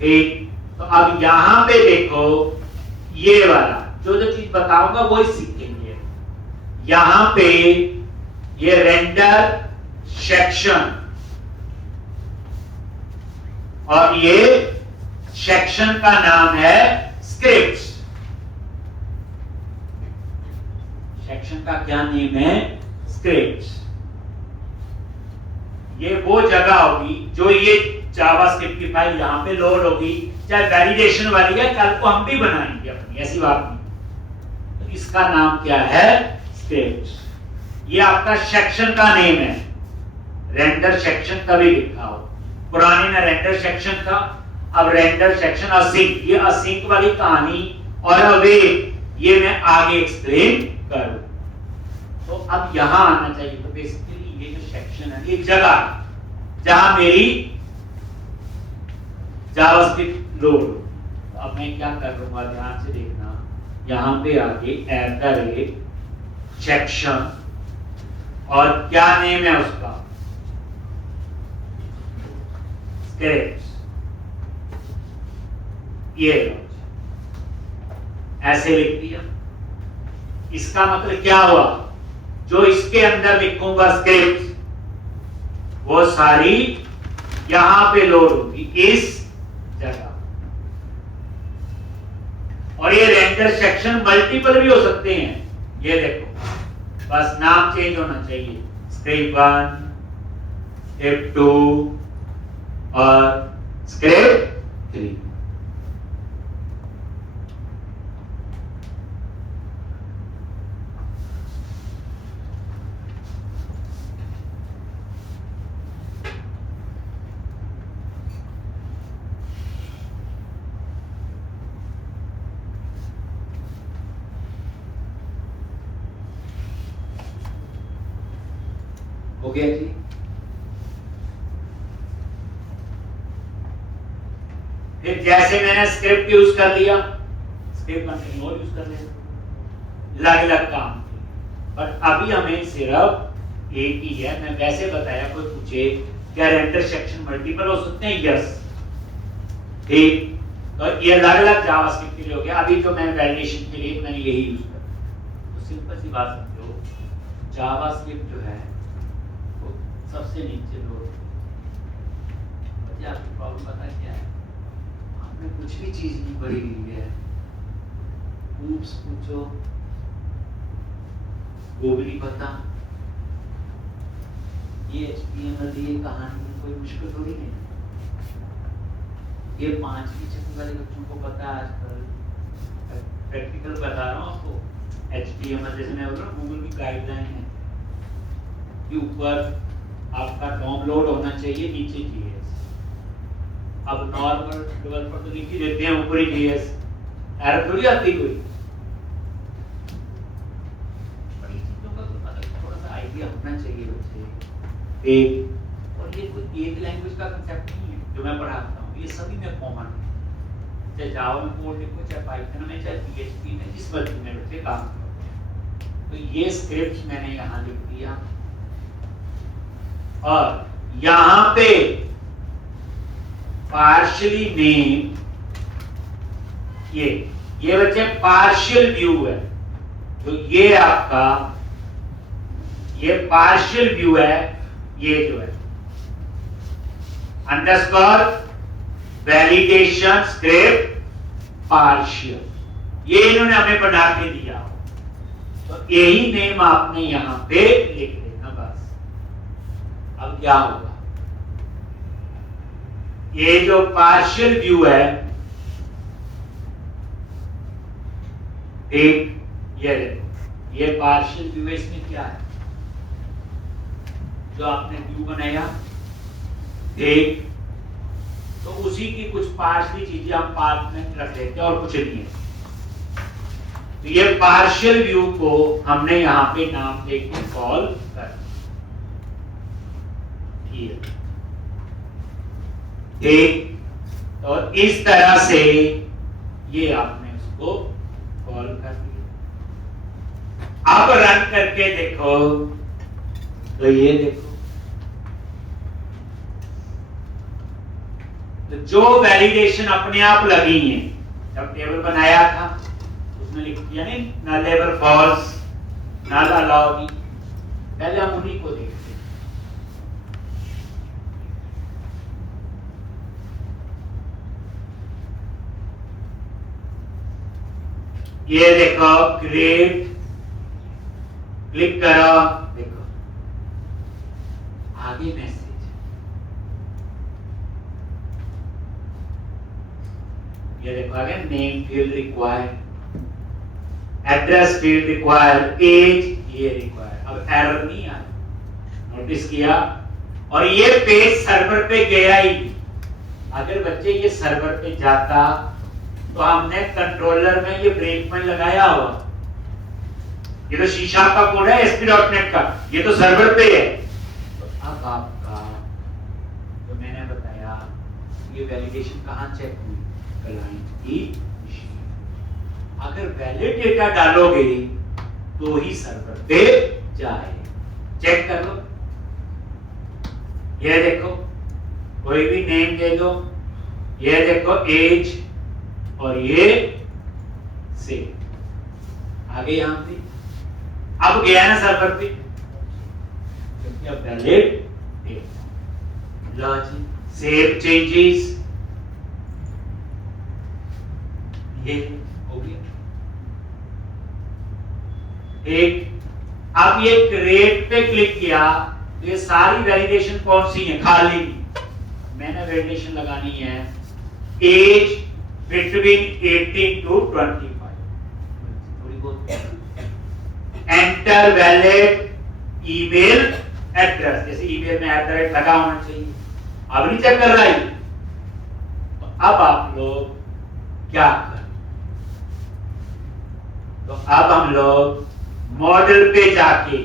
ठीक। तो अब यहां पे देखो, ये वाला जो चीज बताऊंगा वो ही सीखेंगे। यहां पे ये रेंडर सेक्शन, और ये सेक्शन का नाम है स्क्रिप्ट्स। सेक्शन का क्या नेम है, स्क्रिप्ट्स। ये वो जगह होगी जो ये जावास्क्रिप्ट की फाइल यहां पे लोड होगी, चाहे वैलिडेशन वाली है, कल को हम भी बनाएंगे अपनी, ऐसी बात नहीं। तो इसका नाम क्या है, स्क्रिप्ट्स। ये आपका सेक्शन का नेम है, रेंडर सेक्शन तभी लिखा हो, पुराने में रेंडर सेक्शन था, अब रेंडर सेक्शन असिंक, ये असिंक वाली कहानी और अवेट ये मैं आगे एक्सप्लेन करूं। तो अब यहां आना चाहिए। तो बेसिकली ये जो सेक्शन है, ये जगह जहां मेरी जावास्क्रिप्ट लोड। तो अब मैं क्या कर लूंगा, ध्यान से देखना, यहां पे आगे सेक्शन, और क्या नेम है उसका, स्क्रिप्ट्स। ये ऐसे लिख दिया। इसका मतलब क्या हुआ, जो इसके अंदर लिखूंगा स्क्रिप्ट, वो सारी यहां पे लोड होगी इस और ये रेंडर सेक्शन मल्टीपल भी हो सकते हैं। ये देखो, बस नाम चेंज होना चाहिए, स्क्रिप्ट 1, स्क्रिप्ट 2 और स्क्रिप्ट 3। हो गया जी। फिर जैसे मैंने स्क्रिप्ट यूज कर लिया, स्क्रिप्ट का कहीं और यूज कर लिया, अलग अलग काम। पर अभी हमें सिर्फ एक ही है। मैं वैसे बताया, कोई पूछे क्या रेंडर सेक्शन मल्टीपल हो सकते हैं? यस, ठीक। तो ये अलग अलग जावास्क्रिप्ट के लिए हो गया। अभी तो मैं वैलिडेशन के लिए मैंने यही यूज किया। तो सिंपल सी बात समझो, जावास्क्रिप्ट जो है वो सबसे नीचे लो। आपकी प्रॉब्लम पता क्या है? आपने कुछ भी चीज नहीं पढ़ी हुई है, ऊप्स पूछो वो भी नहीं पता। ये HTML ये कहानी कोई मुश्किल थोड़ी नहीं। ये 5वीं 6वीं वाले बच्चों को पता है आजकल। प्रैक्टिकल बता रहा हूँ आपको। HTML जैसे मैं बोल रहा हूँ, गूगल की गाइडलाइन है कि ऊपर आपका डाउनलोड होना चाहिए, नीचे JS। अब नॉर्मल डेवलपर तो लिख ही देते हैं ऊपर ही JS, एरर थोड़ी आती कोई। बड़ी चीजों का तो थोड़ा सा आइडिया होना चाहिए बच्चे। एक और ये कोई एक लैंग्वेज का कंसेप्ट नहीं है जो मैं पढ़ाता हूँ, ये सभी में कॉमन है। चाहे जावा में कोड लिखो, चाहे पाइथन में, चाहे PHP में, जिस वर्जन में बच्चे काम करते हैं। तो ये स्क्रिप्ट मैंने यहाँ लिख दिया और यहाँ पे पार्शियली नेम, ये बच्चे पार्शियल व्यू है। तो ये आपका ये पार्शियल व्यू है, ये जो है अंडरस्कोर वैलिडेशन स्क्रिप्ट पार्शियल, ये इन्होंने हमें बना के दिया। तो यही नेम आपने यहां पे लिख देना बस। अब क्या होगा, ये जो पार्शियल व्यू है, एक ये देखो, ये पार्शियल व्यू है। इसमें क्या है, जो आपने व्यू बनाया, एक तो उसी की कुछ पार्शियल चीजें हम पार्ट में रख लेते हैं और कुछ नहीं है। तो ये पार्शियल व्यू को हमने यहां पे नाम देके कॉल कर दिया, ठीक। और इस तरह से ये आपने उसको कॉल कर दिया। अब रन करके देखो, तो ये देखो, तो जो वैलिडेशन अपने आप लगी है, जब टेबल बनाया था उसमें लिख दिया नहीं, नल एवर फॉल्स, नल अलाउ मी। पहले हम उन्हीं को देखते हैं। ये देखो, क्रिएट, क्लिक करो, देखो आगे मैसेज, ये देखो आगे name field required, address field required, age ये रिक्वायर्ड। अब एरर नहीं आया, नोटिस किया। और ये पेज सर्वर पे गया ही। अगर बच्चे ये सर्वर पे जाता तो हमने कंट्रोलर में ये ब्रेक पॉइंट लगाया हुआ, ये तो शीशा का कोड है ASP.NET का, ये तो सर्वर पे है। तो अब आपका जो मैंने बताया, ये वैलिडेशन कहां चेक हुई, क्लाइंट की मशीन। अगर वैलिड डेटा डालोगे तो ही सर्वर पे जाए। चेक कर लो, ये देखो कोई भी नेम दे दो, ये देखो एज, और ये से आगे यहां पे अब गया ना सर्वर पे, क्योंकि अब valid data. Logic save changes, ये हो गया। एक अब ये क्रिएट पे क्लिक किया तो ये सारी वैलिडेशन कौन सी है, खाली। मैंने वैलिडेशन लगानी है एज बिटवीन 18 टू 25, थोड़ी बहुत। एंटर वैलिड ईमेल एड्रेस, जैसे ईमेल में @ लगा होना चाहिए, अब नहीं चेक कर रहा है। तो अब आप लोग क्या कर, तो अब हम लोग मॉडल पे जाके,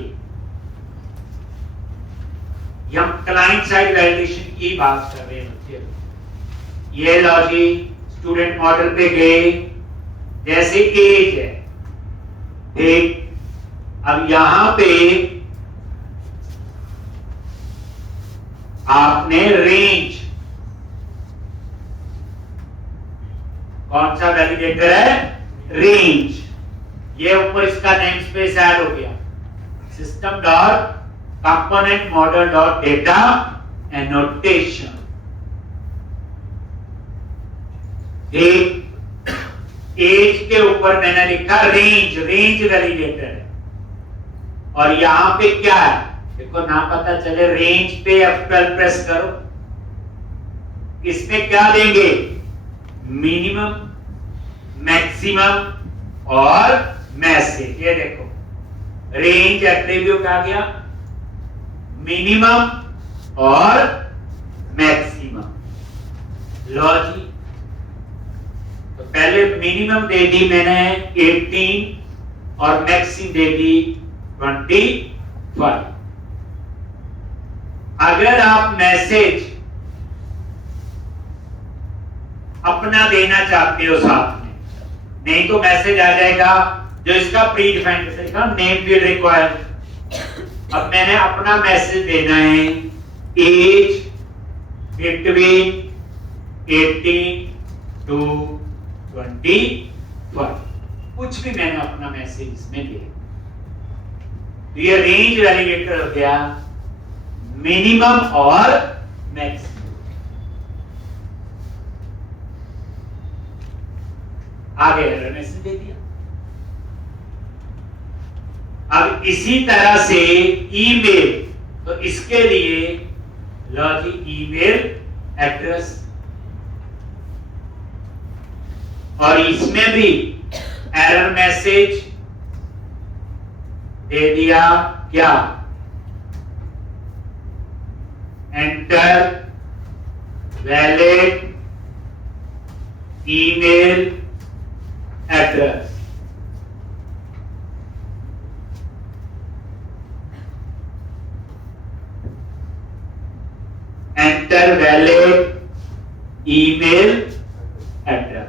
हम क्लाइंट साइड वैलिडेशन की बात कर रहे हैं बच्चे। ये लो जी, स्टूडेंट मॉडल पे गए, जैसे एज है, ठीक। अब यहां पे आपने रेंज, कौन सा वैलिडेटर है, रेंज। ये ऊपर इसका नेम स्पेस ऐड हो गया, system dot component model dot data annotation. Age के ऊपर मैंने लिखा रेंज, रेंज वैलिडेटर है। और यहां पे क्या है देखो, ना पता चले, रेंज पे F12 प्रेस करो, इसमें क्या देंगे, मिनिमम, मैक्सिमम और मैसेज। ये देखो रेंज एट्रीब्यूट आ गया, मिनिमम और मैक्सिमम। लो जी, तो पहले मिनिमम दे दी मैंने 18 और मैक्सिमम दे दी 25। अगर आप मैसेज अपना देना चाहते हो साथ में, नहीं तो मैसेज आ जाएगा जो इसका प्री डिफाइंड लिखा नेम फील्ड रिक्वायर्ड। अब मैंने अपना मैसेज देना है एज बिटवीन 18 टू 25, कुछ भी मैंने अपना मैसेज इसमें दिया। तो ये रेंज वैलिडेटर हो गया, मिनिमम और मैक्सिमम। आगे मैसेज दे दिया। अब इसी तरह से ईमेल, तो इसके लिए लो जी ईमेल एड्रेस, और इसमें भी एरर मैसेज दे दिया, क्या, enter valid email address. Enter valid email address.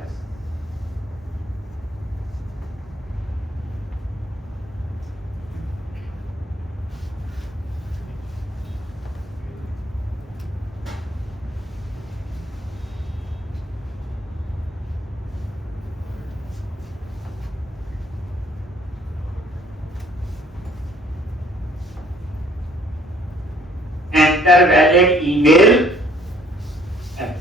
Enter valid email address.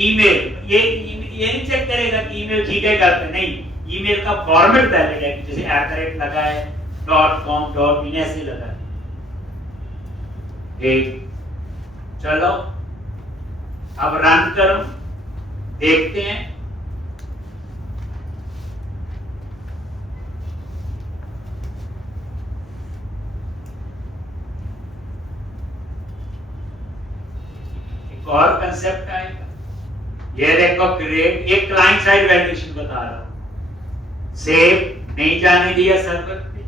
Email, ये नहीं चेक करेगा कि ईमेल ठीक है करते, नहीं, ईमेल का फॉर्मेट वैलिड है, जैसे @ लगा है, .com .in ऐसे लगा है। ठीक, चलो अब रन करो, देखते हैं। एक और कंसेप्ट आएगा, ये देखो क्रिएट, ये क्लाइंट साइड वैलिडेशन बता रहा हूं। सेव नहीं जाने दिया सर्वर पे,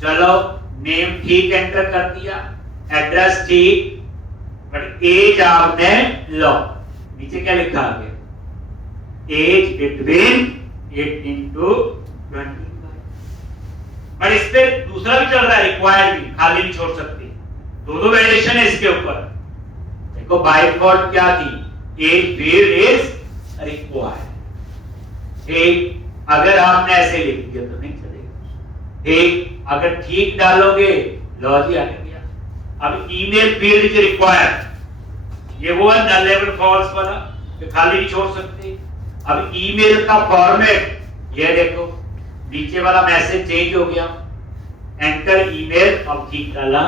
चलो नेम ठीक एंटर कर दिया, एड्रेस ठीक, बट एज आपने लो, नीचे क्या लिखा गया, एज बिटवीन 18 to 25। पर इस पे दूसरा भी चल रहा है, रिक्वायर्ड भी, खाली नहीं छोड़ सकते। दो वैलिडेशन है इसके ऊपर। देखो बाय डिफॉल्ट क्या थी, एज फील्ड इज रिक्वायर्ड। ठीक, अगर आपने ऐसे लिख दिया तो नहीं चलेगा। ठीक, अगर ठीक डालोगे लो जी आने गया। अब ईमेल फील्ड इज रिक्वायर्ड, ये वो है नल लेवल फॉल्स वाला, तो खाली नहीं छोड़ सकते। अब ईमेल का फॉर्मेट, ये देखो नीचे वाला मैसेज चेंज हो गया, एंटर ईमेल, अब ठीक डाला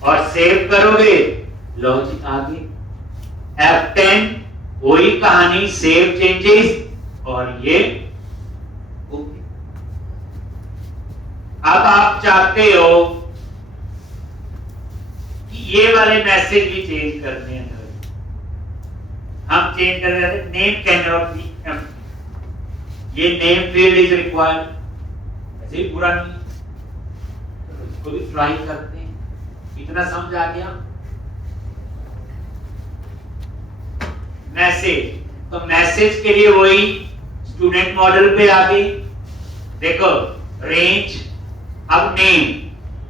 और सेव करोगे लो जी आगे। F10 वही कहानी, सेव चेंजेस और ये ओके। अब आप चाहते हो कि ये वाले मैसेज भी चेंज करने हैं, हम चेंज कर रहे थे, name can not be empty, ये नेम फील्ड इज रिक्वायर्ड, ऐसे ही पूरा नहीं, तो इसको भी ट्राई करते हैं। इतना समझ आ गया। मैसेज, तो मैसेज के लिए वही स्टूडेंट मॉडल पे आ गई। देखो रेंज, अब नेम,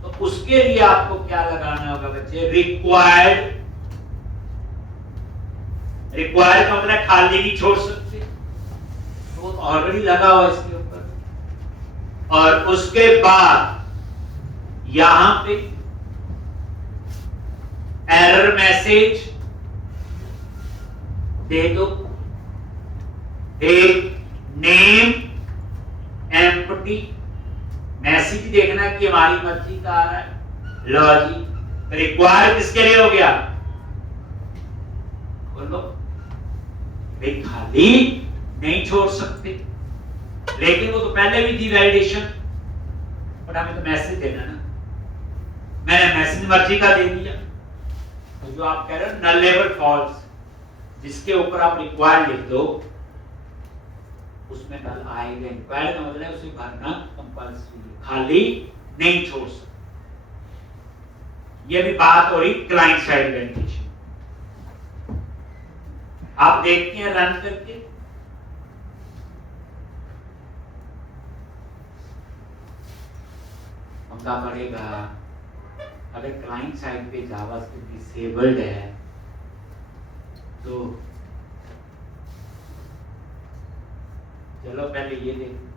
तो उसके लिए आपको क्या लगाना होगा बच्चे, रिक्वायर्ड। रिक्वायर्ड का मतलब खाली नहीं छोड़ सकते, तो ऑलरेडी लगा हुआ इसके ऊपर। और उसके बाद यहां पे एरर मैसेज दे दो, एक नेम एम्प्टी, मैसेज देखना कि हमारी मर्जी का आ रहा है। लो जी, रिक्वायर्ड किसके लिए हो गया, बोलो भाई खाली नहीं छोड़ सकते, लेकिन वो तो पहले भी थी वैलिडेशन, बट हमें तो मैसेज देना ना, मैंने मैसेज मर्जी का दे दिया। तो जो आप कह रहे हो नल लेवल फॉल्स, जिसके ऊपर आप रिक्वायर्ड लिख दो उसमें नल आएगा। रिक्वायर्ड का मतलब उसे भरना कंपल्सरी, खाली नहीं छोड़ सकते। ये भी बात हो रही क्लाइंट साइड वैलिडेशन। आप देखते हैं रन करके, पंगा पड़ेगा। अगर क्लाइंट साइड पे जावास्क्रिप्ट डिसेबल्ड है तो चलो पहले ये देखते हैं।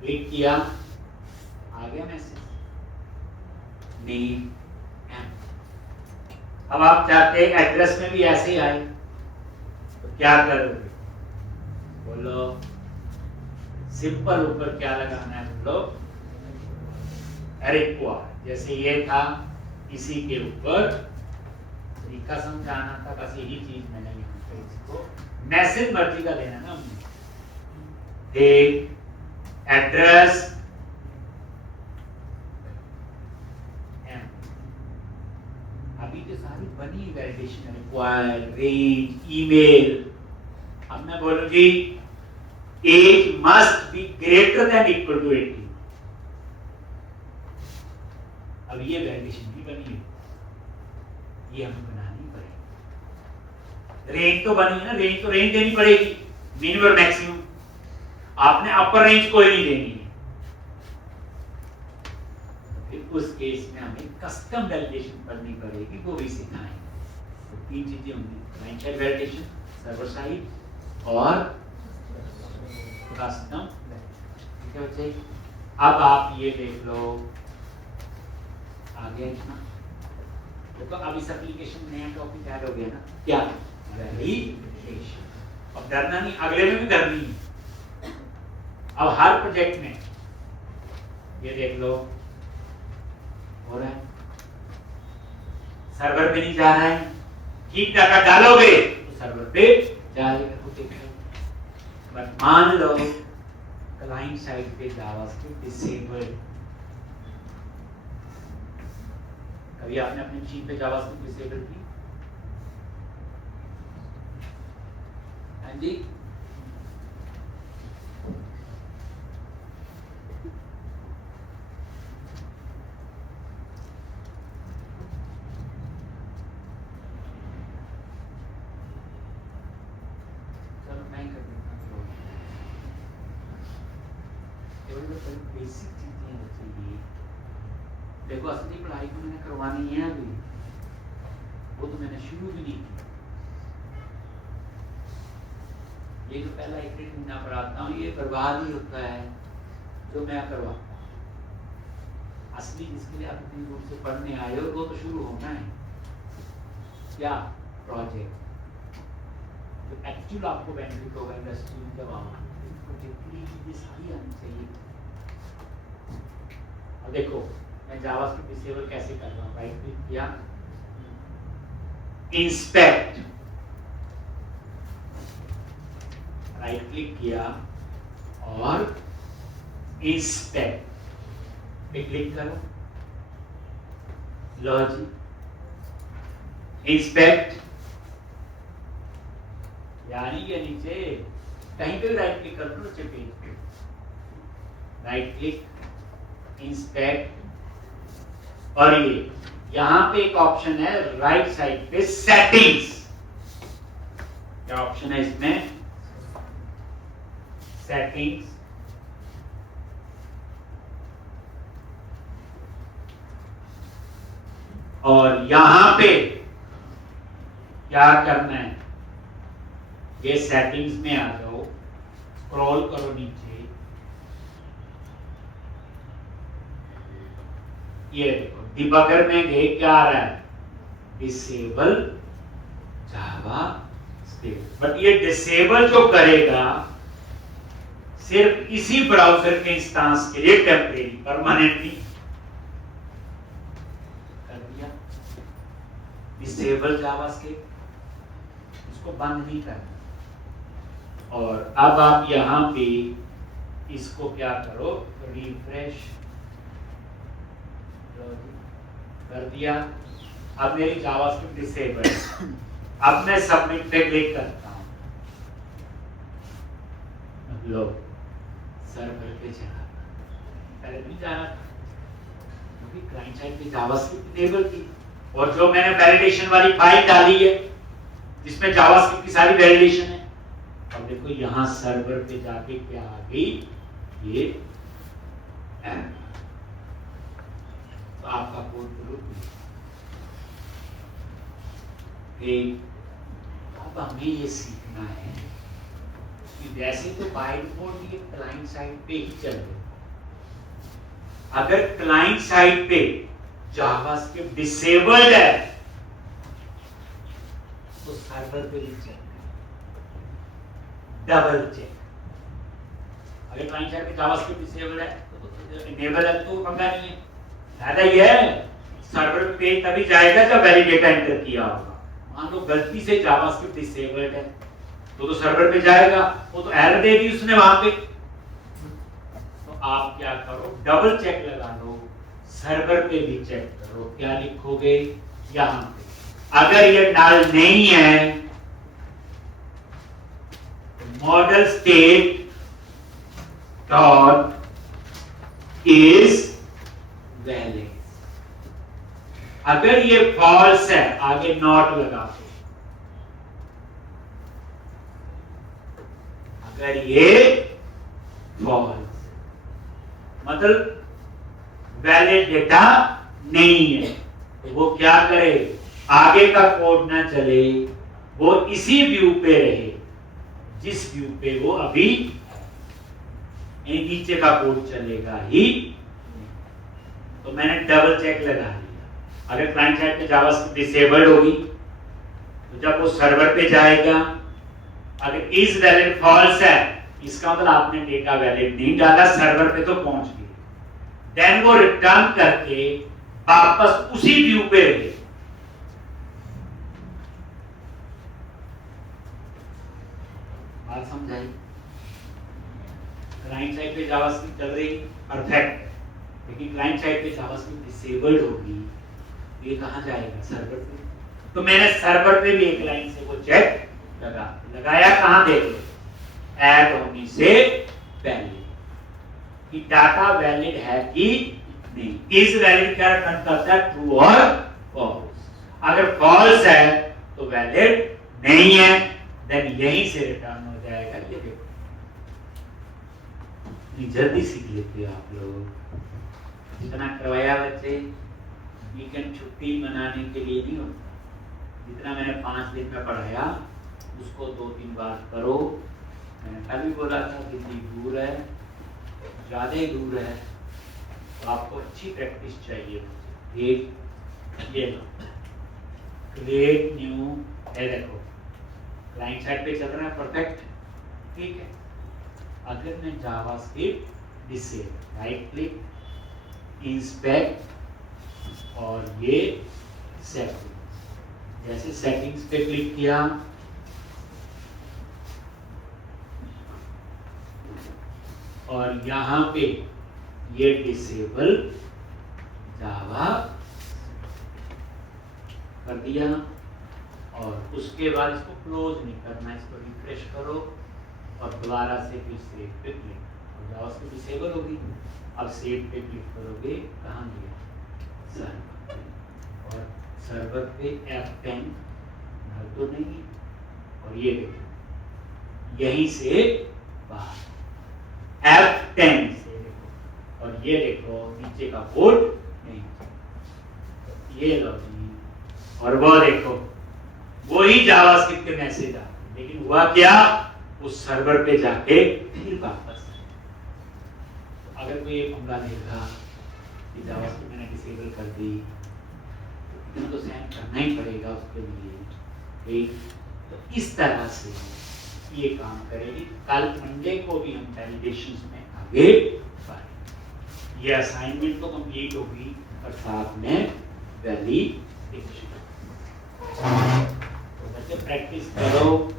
क्लिक किया, आ गया मैसेज नेम। अब आप चाहते हैं एड्रेस में भी ऐसे ही आए, तो क्या करोगे, बोलो सिंपल ऊपर क्या लगाना है, बोलो रिक्वायर्ड। जैसे ये था इसी के ऊपर तरीका समझाना था, बस यही चीज मैंने यहाँ पे इसको मैसेज मर्जी का देना ना हमने। एड्रेस अभी तो सारी बनी वैलिडेशन, रिक्वायर्ड, रेंज, ईमेल। अब मैं बोलूंगी age must be greater than equal to 18। अब ये वैलिडेशन भी बनी है, ये हमें बनानी पड़ेगी। रेंज तो बनी है ना, रेंज तो रेंज देनी पड़ेगी, मिनिमम और मैक्सिमम। आपने अपर रेंज कोई नहीं देनी है, फिर उस केस में हमें कस्टम वैलिडेशन करनी पड़ेगी, वो भी सिखाएंगे। तो 3 चीजें होंगी, client side validation, server side और कस्टम। ठीक है बच्चे, अब आप ये देख लो आगे इतना। तो अब इस एप्लीकेशन में नया टॉपिक ऐड हो गया ना, क्या, वैलिडेशन। अब डरना नहीं, अगले में भी डरनी है। अब हर प्रोजेक्ट में ये देख लो हो रहा है, सर्वर पे नहीं जा रहा है, ठीक डाटा डालोगे तो सर्वर पे जाएगा। बट मान लो क्लाइंट साइड पे जावास्क्रिप्ट डिसेबल्ड, कभी आपने अपनी मशीन पे जावास्क्रिप्ट डिसेबल की? हाँ जी, चलो मैं कर देता हूँ। बेसिक चीजें चाहिए। देखो असली पढ़ाई तो मैंने करवानी है अभी, वो तो मैंने शुरू भी नहीं की। ये जो पहला 1 महीना पढ़ाता हूँ ये बर्बाद ही होता है जो मैं करवाता हूँ। असली जिसके लिए आप इतनी दूर से पढ़ने आए हो वो तो शुरू होना है। क्या प्रोजेक्ट जो एक्चुअल आपको बेनिफिट होगा इंडस्ट्री में जब आओ, प्रोजेक्टली चीजें सारी आनी चाहिए। और देखो मैं जावास्क्रिप्ट डिसेबल कैसे कर रहा हूँ, राइट क्लिक किया, इंस्पेक्ट, राइट क्लिक किया और इंस्पेक्ट पे क्लिक करो, लो जी इंस्पेक्ट, यानी के नीचे कहीं पे राइट क्लिक कर दो नीचे पेज पे, राइट क्लिक इंस्पेक्ट, और ये यहां पे एक ऑप्शन है राइट साइड पे सेटिंग्स, क्या ऑप्शन है इसमें, सेटिंग्स, और यहां पे क्या करना है, ये सेटिंग्स में आ जाओ, स्क्रॉल करो नीचे, ये देखो डिबगर में गए क्या आ रहा है, डिसेबल जावास्क्रिप्ट, बट ये डिसेबल जो करेगा सिर्फ इसी ब्राउजर के इंस्टेंस के लिए, टेम्परेरी, परमानेंटली डिसेबल जावास्क्रिप्ट, इसको बंद नहीं करना। और अब आप यहां पे इसको क्या करो, रिफ्रेश कर दिया, अब मेरी जावास्क्रिप्ट डिसेबल है। अब मैं सबमिट पे क्लिक करता हूं, लो सर्वर पे चला, पहले नहीं जा रहा था क्योंकि क्लाइंट साइड पे जावास्क्रिप्ट इनेबल थी, और जो मैंने वैलिडेशन वाली फाइल डाली है जिसमें जावास्क्रिप्ट की सारी वैलिडेशन है, अब देखो यहां सर्वर पे जाके क्या आ गई, ये तो आपका कोड अब हमें ये सीखना है कि वैसे तो बाय डिफॉल्ट ये क्लाइंट साइड पे ही चल रहे, अगर क्लाइंट साइड पे जावास्क्रिप्ट डिसेबल्ड है तो सर्वर पे भी चेक, डबल चेक। अगर क्लाइंट साइड पे जावास्क्रिप्ट डिसेबल्ड है तो इनेबल है तो पंगा नहीं है, फायदा ये है सर्वर पे तभी जाएगा जब वैलिडेटा एंटर किया होगा। मान लो गलती से जावास्क्रिप्ट डिसेबल्ड है तो सर्वर पे जाएगा, वो तो एरर दे दी उसने वहां पे, तो आप क्या करो, डबल चेक लगा लो, सर्वर पे भी चेक करो, क्या लिखोगे यहां पे, अगर ये नल नहीं है model state dot is valid, अगर ये फॉल्स है आगे नॉट लगा दो, अगर ये फॉल्स मतलब वैलिड डेटा नहीं है तो वो क्या करे, आगे का कोड ना चले, वो इसी व्यू पे रहे जिस व्यू पे वो अभी, नीचे का कोड चलेगा ही। तो मैंने डबल चेक लगा लिया, अगर क्लाइंट साइड पे जावास्क्रिप्ट डिसेबल्ड होगी तो जब वो सर्वर पे जाएगा, अगर इज वैलिड फॉल्स है इसका मतलब आपने डेटा वैलिड नहीं डाला, सर्वर पे तो पहुंच गए, देन वो रिटर्न करके वापस उसी व्यू पे रहे। बात समझाई, क्लाइंट साइड पे जावास्क्रिप्ट चल रही परफेक्ट, लेकिन क्लाइंट साइड पे जावास्क्रिप्ट डिसेबल्ड होगी, ये कहां जाएगा, सर्वर पे। तो मैंने सर्वर पे भी एक लाइन से वो चेक लगाया, कहां देख लो, ऐड होने से पहले कि डाटा वैलिड है कि नहीं, इज वैलिड क्या रिटर्न करता है, ट्रू और फॉल्स, अगर फॉल्स है तो वैलिड नहीं है, देन यहीं से रिटर्न हो जाएगा, ये देखो जल्दी सीख लेते हो आप लोग। जितना करवाया बच्चे, वीकेंड छुट्टी मनाने के लिए नहीं होता। जितना मैंने 5 दिन में पढ़ाया उसको 2-3 बार करो। मैंने कल भी बोला था दिल्ली दूर है, ज़्यादा ही दूर है, तो आपको अच्छी प्रैक्टिस चाहिए। एक ये क्रिएट न्यू है, देखो क्लाइंट साइड पे चल रहा है, परफेक्ट, ठीक है। अगर मैं JavaScript disable, right click, inspect और ये सेटिंग, जैसे सेटिंग्स पे क्लिक किया और यहाँ पे ये डिसेबल जावा कर दिया और उसके बाद इसको क्लोज नहीं करना, इसको रिफ्रेश करो और दोबारा से फिर सेव पे क्लिक, और जावास्क्रिप्ट डिसेबल होगी। अब सेव पे क्लिक करोगे, कहाँ गया, सर्वर, और सर्वर पे F10 भर तो नहीं, और ये देखो यहीं से बाहर F10 से देखो, और ये देखो नीचे का कोड नहीं, ये लो जी, और वो देखो वही जावास्क्रिप्ट के मैसेज आ, लेकिन हुआ क्या, उस सर्वर पे जाके फिर वापस। अगर कोई एक हमला देगा कि जावास्क्रिप्ट मैंने डिसेबल कर दी, तो सहन करना ही पड़ेगा उसके लिए, ठीक। तो इस तरह से ये काम करेगी। कल मंडे को भी हम वैलिडेशंस में आगे बढ़ेंगे। ये असाइनमेंट तो कंप्लीट होगी और साथ में वैलिडेशन। तो बच्चे प्रैक्टिस करो।